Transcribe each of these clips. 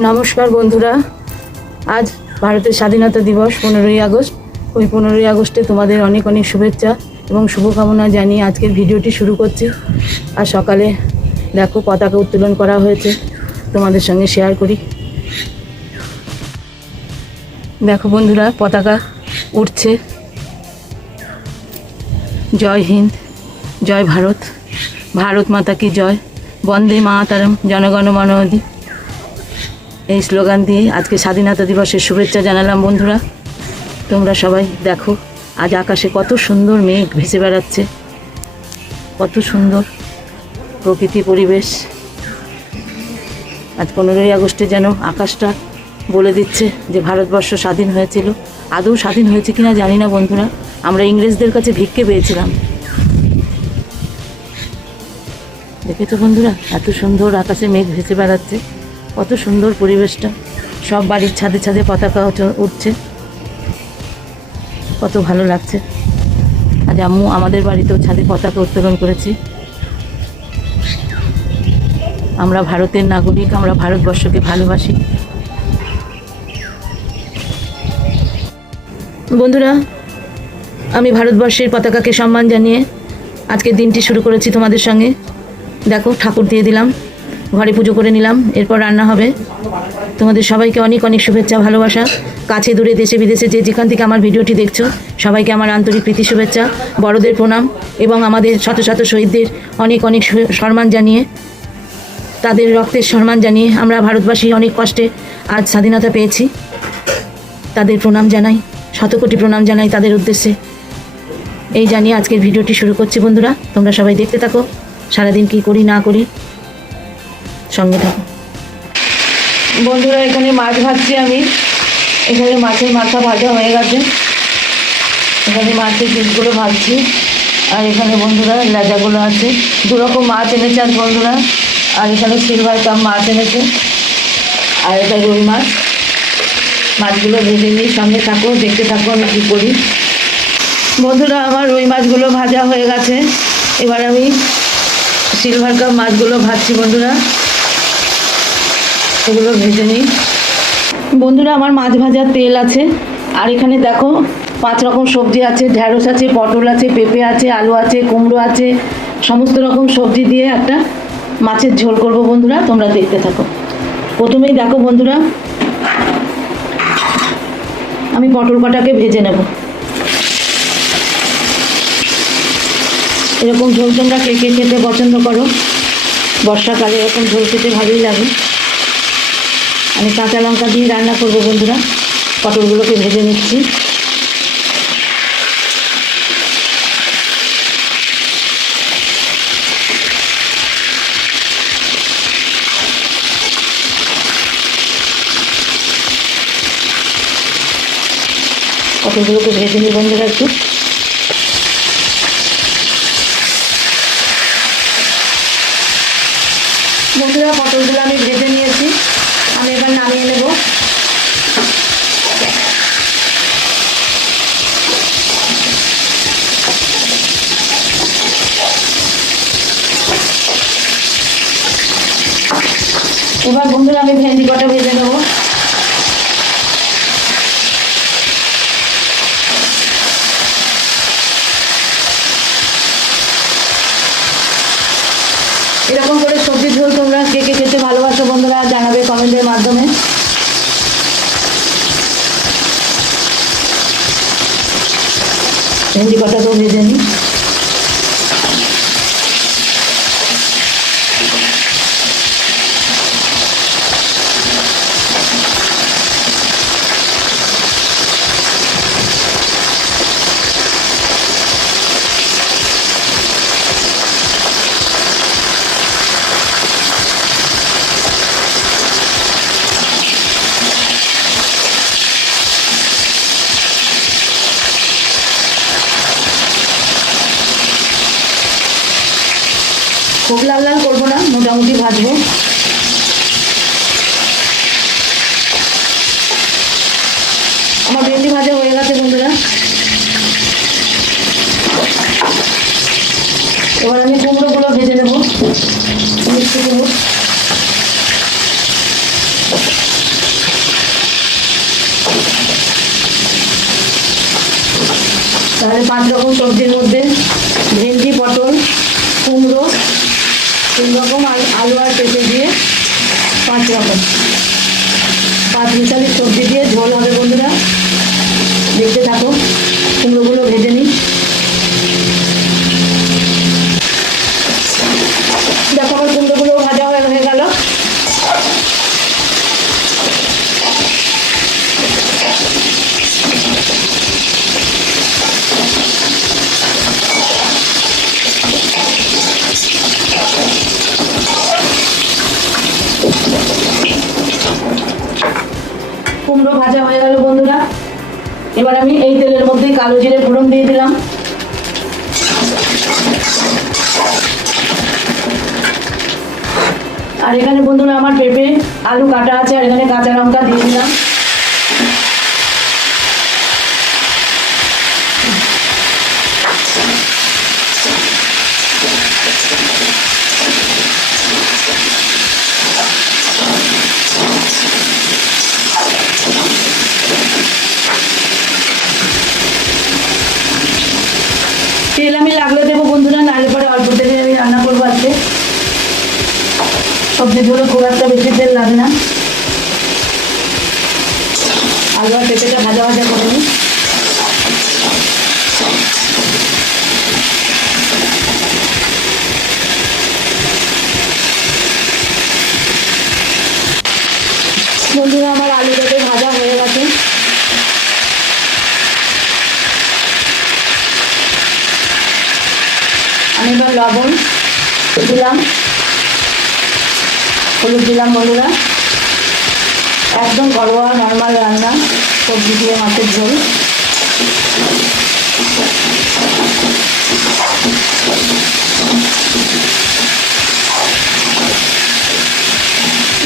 নমস্কার বন্ধুরা। আজ ভারতের স্বাধীনতা দিবস, পনেরোই আগস্ট। ওই পনেরোই আগস্টে তোমাদের অনেক অনেক শুভেচ্ছা এবং শুভকামনা জানিয়ে আজকের ভিডিওটি শুরু করছি। আর সকালে দেখো পতাকা উত্তোলন করা হয়েছে। তোমাদের সঙ্গে শেয়ার করি। দেখো বন্ধুরা, পতাকা উঠছে। জয় হিন্দ, জয় ভারত। ভারত মাতা কি জয়। বন্দে মাতারম, জনগণ মনোধি। এই স্লোগান দিয়ে আজকে স্বাধীনতা দিবসের শুভেচ্ছা জানালাম, বন্ধুরা। তোমরা সবাই দেখো, আজ আকাশে কত সুন্দর মেঘ ভেসে বেড়াচ্ছে। কত সুন্দর প্রকৃতি পরিবেশ। আজ পনেরোই আগস্টে যেন আকাশটা বলে দিচ্ছে যে ভারতবর্ষ স্বাধীন হয়েছিল। আদৌ স্বাধীন হয়েছে কিনা জানি না, বন্ধুরা। আমরা ইংরেজদের কাছে ভিক্ষে পেয়েছিলাম। দেখেছ, বন্ধুরা? এত সুন্দর আকাশে মেঘ ভেসে বেড়াচ্ছে। কত সুন্দর পরিবেশটা। সব বাড়ির ছাদে ছাদে পতাকা উঠে- উঠছে। কত ভালো লাগছে। আজ আম্মু আমাদের বাড়িতেও ছাদে পতাকা উত্তোলন করেছি। আমরা ভারতের নাগরিক, আমরা ভারতবর্ষকে ভালোবাসি। বন্ধুরা, আমি ভারতবর্ষের পতাকাকে সম্মান জানিয়ে আজকের দিনটি শুরু করেছি তোমাদের সঙ্গে। দেখো, ঠাকুর দিয়ে দিলাম। ঘরে পুজো করে নিলাম, এরপর রান্না হবে। তোমাদের সবাইকে অনেক অনেক শুভেচ্ছা, ভালোবাসা। কাছে দূরে দেশে বিদেশে যে যেখান থেকে আমার ভিডিওটি দেখছ, সবাইকে আমার আন্তরিক প্রীতি শুভেচ্ছা, বড়দের প্রণাম এবং আমাদের শত শত শহীদদের অনেক অনেক সম্মান জানিয়ে, তাদের রক্তের সম্মান জানিয়ে আমরা ভারতবাসী অনেক কষ্টে আজ স্বাধীনতা পেয়েছি। তাদের প্রণাম জানাই, শত কোটি প্রণাম জানাই তাদের উদ্দেশ্যে। এই জানিয়ে আজকের ভিডিওটি শুরু করছি বন্ধুরা, তোমরা সবাই দেখতে থাকো, সারাদিন কি করি না করি। সঙ্গে থাকো। বন্ধুরা, এখানে মাছ ভাজছি আমি। এখানে মাছের মাথা ভাজা হয়ে গেছে। এখানে মাছের পিসগুলো ভাজছি। আর এখানে বন্ধুরা, লেজাগুলো আছে। দু রকম মাছ এনেছে আর বন্ধুরা। আর এখানে সিলভার কাপ মাছ এনেছে। আর এটা রুই মাছ। মাছগুলো ভেজে নিই, সঙ্গে থাকো, দেখতে থাকো আমি কী করি। বন্ধুরা, আমার রুই মাছগুলো ভাজা হয়ে গেছে। এবার আমি সিলভার কাপ মাছগুলো ভাজছি বন্ধুরা। এগুলো ভেজে নিই। বন্ধুরা, আমার মাছ ভাজার তেল আছে। আর এখানে দেখো, পাঁচ রকম সবজি আছে। ঢ্যাঁড়স আছে, পটল আছে, পেঁপে আছে, আলু আছে, কুমড়ো আছে। সমস্ত রকম সবজি দিয়ে একটা মাছের ঝোল করব বন্ধুরা, তোমরা দেখতে থাকো। প্রথমেই দেখো বন্ধুরা, আমি পটল কটাকে ভেজে নেব। এরকম ঝোল তোমরা কে কে খেতে পছন্দ করো? বর্ষাকালে এরকম ঝোল খেতে ভালোই লাগে। আমি কাঁচা লঙ্কা দিয়ে রান্না করব বন্ধুরা। পটলগুলোকে ভেজে নিচ্ছি। পটলগুলোকে ভেজে নিই বন্ধুরা একটু। বন্ধুরা, পটলগুলো আমি ভেজে নিয়েছি আমি এবার নামিয়ে নেব এবার বন্ধুরা আমি ভেন্ডি কটা ভেজে নেব। এরকম করে সবজি ঝোল তোমরা কে কে খেতে ভালোবাসো বন্ধুরা জানাবে কমেন্টের মাধ্যমে। ভেন্ডি কটা তো আমার ভেন্ডি ভাজা হয়ে গেছে, বন্ধুরা। এবার আমি কুমড়োগুলো ভেজে নেব। মিষ্টি দেবো তাহলে পাঁচ রকম সবজির মধ্যে ভেন্ডি, পটল, কুমড়ো, তিন রকম আলু আর পেঁপে দিয়ে পাঁচ রকম। পাঁচ মিশালি দেখতে থাকো। কুমড়োগুলো ভেজে কালো জিরে ফোড়ন দিয়ে দিলাম। আর এখানে বন্ধুরা আমার পেঁপে, আলু কাটা আছে, আর এখানে কাঁচা লঙ্কা দিয়ে দিলাম তেল আমি লাগলে দেবো বন্ধুরা নাহলে পরে অল্প তেলে আমি রান্না করব আজকে সবজিগুলো খুব একটা বেশি তেল লাগে না। আলু আর পেঁপেটা ভাজা ভাজা করে নিই। বন্ধুরা, আমার আলু পেঁপে ভাজা হয়ে গেছে। আমি এবার লবণ দিলাম। হলুদ দিলাম বন্ধুরা। একদম ঘরোয়া নর্মাল রান্না, সবজি দিয়ে মাছের ঝোল।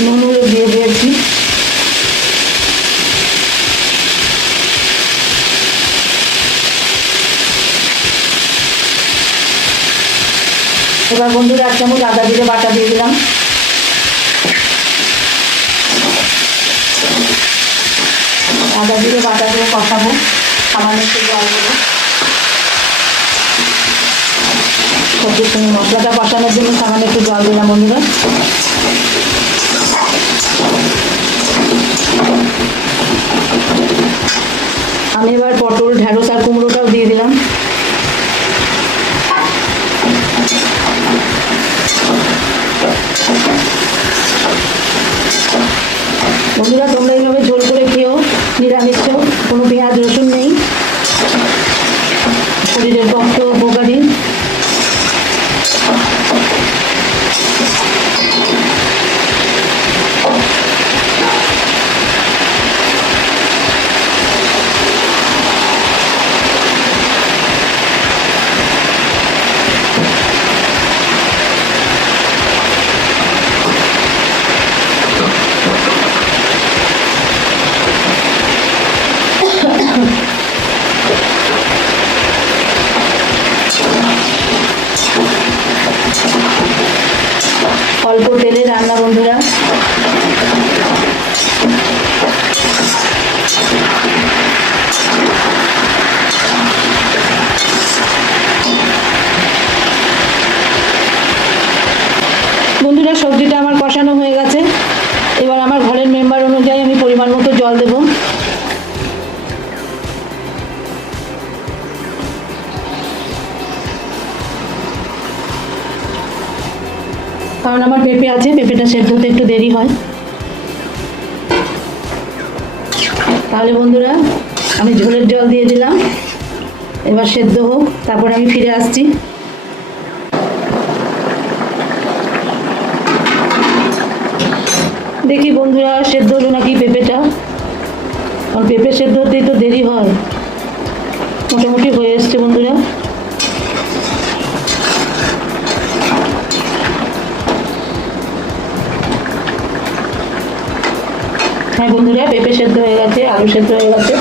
নুন দিয়ে দিয়েছি। এবার বন্ধুরা এক চামচ আদা জিরে বাটা দিয়ে দিলাম। আদা জিরে, বাটা দিয়ে কষাবো। সামান্য একটু জল দেবো। মশলাটা কষানোর জন্য সামান্য একটু জল দিলাম বন্ধুরা। আমি এবার পটল ঢ্যাঁড়স আর কুমড়োটাও দিয়ে দিলাম। বন্ধুরা, তোমরা এইভাবে ঝোল করে খেয়েও নিরামিষ খেয়েও কারণ আমার পেঁপে আছে, পেঁপেটা সেদ্ধ হতে একটু দেরি হয়। তাহলে বন্ধুরা, আমি ঝোলের জল দিয়ে দিলাম। এবার সেদ্ধ হোক, তারপর আমি ফিরে আসছি। দেখি বন্ধুরা, সেদ্ধ হলো নাকি পেঁপেটা? কারণ পেঁপে সেদ্ধ হতেই তো দেরি হয়। মোটামুটি হয়ে এসছে বন্ধুরা। সময় বন্ধুরা পেঁপে সেদ্ধ হয়ে গেছে, আলু সেদ্ধ হয়ে গেছে।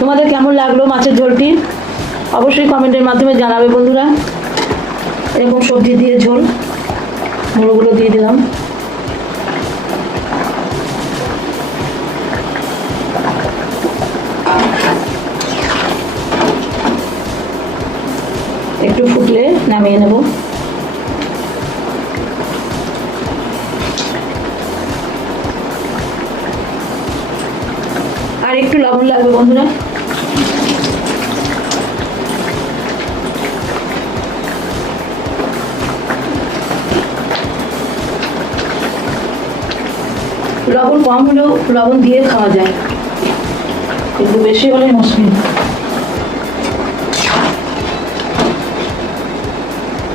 তোমাদের কেমন লাগল মাছের ঝোলটি? অবশ্যই কমেন্টের মাধ্যমে জানাবে বন্ধুরা। এরকম সবজি দিয়ে ঝোল, মুড়োগুলো দিয়ে দিলাম। একটু ফুটলে নামিয়ে নেব। বন্ধুরা। লবণ কম হলেও লবণ দিয়ে খাওয়া যায়। কিন্তু বেশি হলে মুশকিল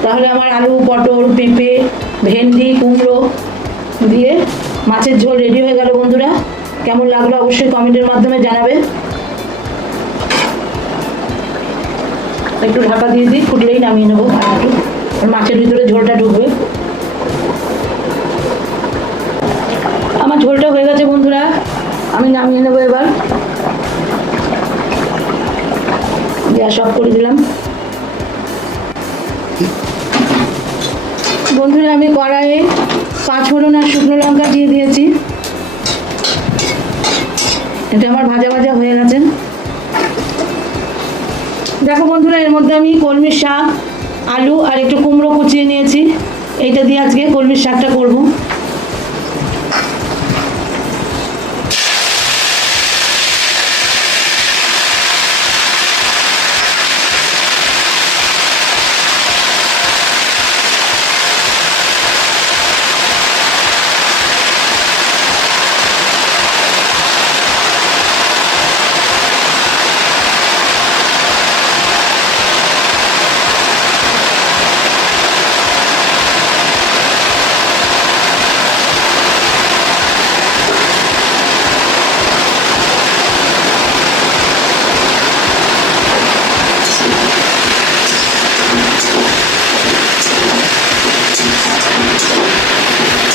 তাহলে আমার আলু, পটল, পেঁপে, ভেন্ডি, কুমড়ো দিয়ে মাছের ঝোল রেডি হয়ে গেল বন্ধুরা। কেমন লাগল অবশ্যই কমেন্টের মাধ্যমে জানাবে। একটু ঢাকা দিয়ে দিই, ফুটলেই নামিয়ে নেব আর মাছের ভিতরে ঝোলটা ঢুকবে। আমার ঝোলটা হয়ে গেছে বন্ধুরা, আমি নামিয়ে নেব এবার। গ্যাস অফ করে দিলাম। বন্ধুরা, আমি কড়াইয়ে পাঁচ ফোড়ন আর শুকনো লঙ্কা দিয়ে দিয়েছি। এটা আমার ভাজা ভাজা হয়ে গেছে। দেখো বন্ধুরা, এর মধ্যে আমি কলমির শাক, আলু আর একটু কুমড়ো কুচিয়ে নিয়েছি। এইটা দিয়ে আজকে কলমির শাকটা করব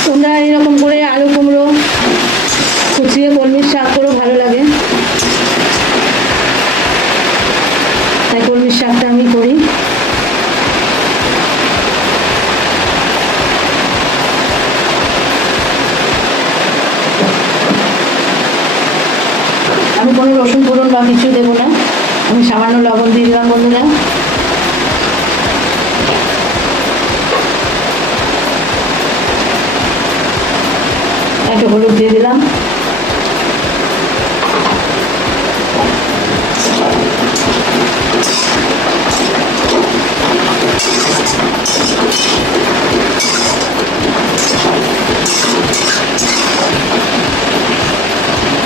তোমরা এরকম করে আলু কুমড়ো কুচিয়ে কলমির শাক করেও ভালো লাগে তাই কলমির শাকটা আমি করি আমি কোনো রসুন ফোড়ন বা কিছু দেবো না। আমি সামান্য লবণ দিয়ে দিলাম, বন্ধুরা। একটু হলুদ দিয়ে দিলাম।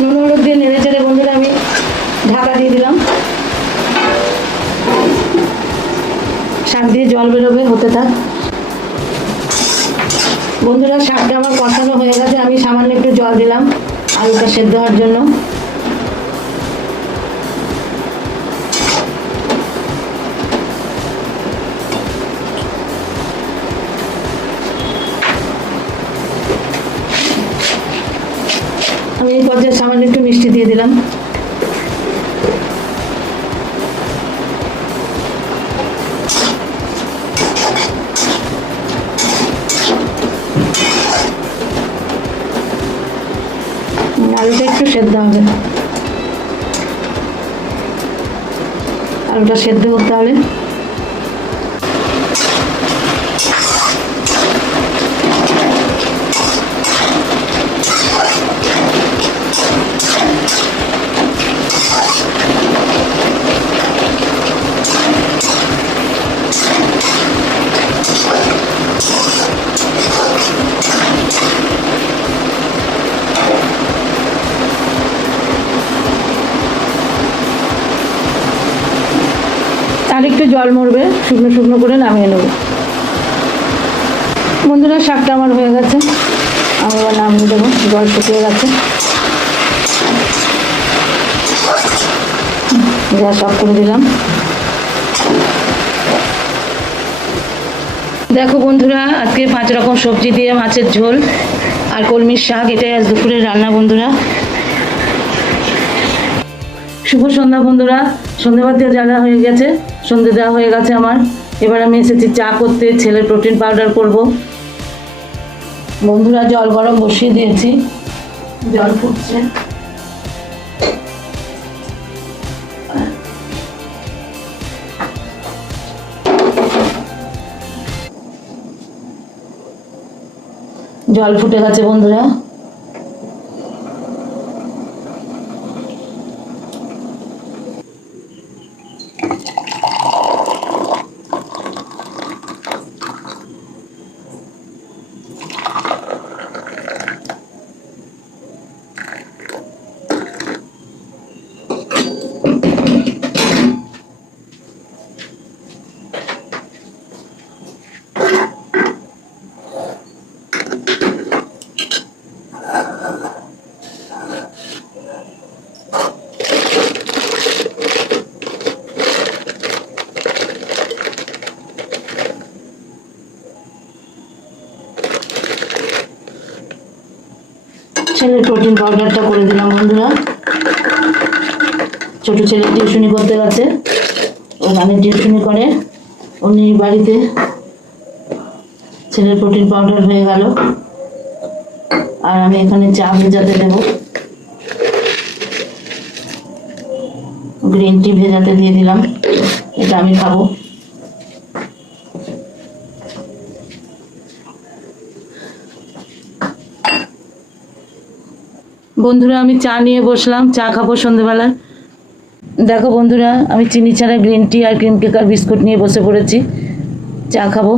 নুন, হলুদ দিয়ে নেড়ে চেড়ে বন্ধুরা, আমি ঢাকা দিয়ে দিলাম। শাক দিয়ে জল বেরোবে, হতে থাক। বন্ধুরা, শাকটা আমার কষানো হয়ে গেছে। আমি সামান্য একটু জল দিলাম আলুটা সেদ্ধ হওয়ার জন্য। আমি এই পর্যায়ে সামান্য একটু মিষ্টি দিয়ে দিলাম। আলুটা একটু সেদ্ধ হবে আলুটা আর একটু জল মরবে, শুকনো শুকনো করে নামিয়ে নেব। বন্ধুরা, শাকটা আমার হয়ে গেছে। আমি এবার নামিয়ে দেবো, জল শুকিয়ে গেছে। গ্যাস অফ করে দিলাম। দেখো বন্ধুরা, আজকে পাঁচ রকম সবজি দিয়ে মাছের ঝোল আর কলমির শাক, এটাই আজ দুপুরের রান্না বন্ধুরা। শুভ সন্ধ্যা বন্ধুরা। সন্ধ্যেবার দিয়ে জ্বালা হয়ে গেছে। সন্ধে দেওয়া হয়ে গেছে আমার। এবার আমি এসেছি চা করতে, ছেলের প্রোটিন পাউডার করব। বন্ধুরা, জল গরম বসিয়ে দিয়েছি। জল ফুটছে। জল ফুটে গেছে বন্ধুরা। ছেলের প্রোটিন পাউডারটা করে দিলাম বন্ধুরা। ছোট ছেলে টিউশনি করতে গেছে। ওখানে টিউশনি করে। উনি বাড়িতে ছেলের প্রোটিন পাউডার হয়ে গেল। আর আমি এখানে চা ভেজাতে দেব। গ্রিন টি ভেজাতে দিয়ে দিলাম। এটা আমি খাব। বন্ধুরা, আমি চা নিয়ে বসলাম। চা খাব সন্ধেবেলায় দেখো বন্ধুরা, আমি চিনি ছাড়া গ্রিন টি আর ক্রিম কেক আর বিস্কুট নিয়ে বসে পড়েছি। চা খাব।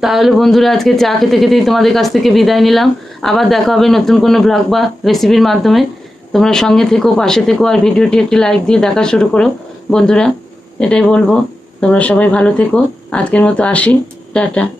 তাহলে বন্ধুরা, আজকে চা খেতে খেতেই তোমাদের কাছ থেকে বিদায় নিলাম। আবার দেখা হবে নতুন কোনো ব্লগ বা রেসিপির মাধ্যমে। তোমরা সঙ্গে থেকো, পাশে থেকো আর ভিডিওটি একটি লাইক দিয়ে দেখা শুরু করো। বন্ধুরা, এটাই বলব। তোমরা সবাই ভালো থেকো। আজকের মতো আসি। টাটা।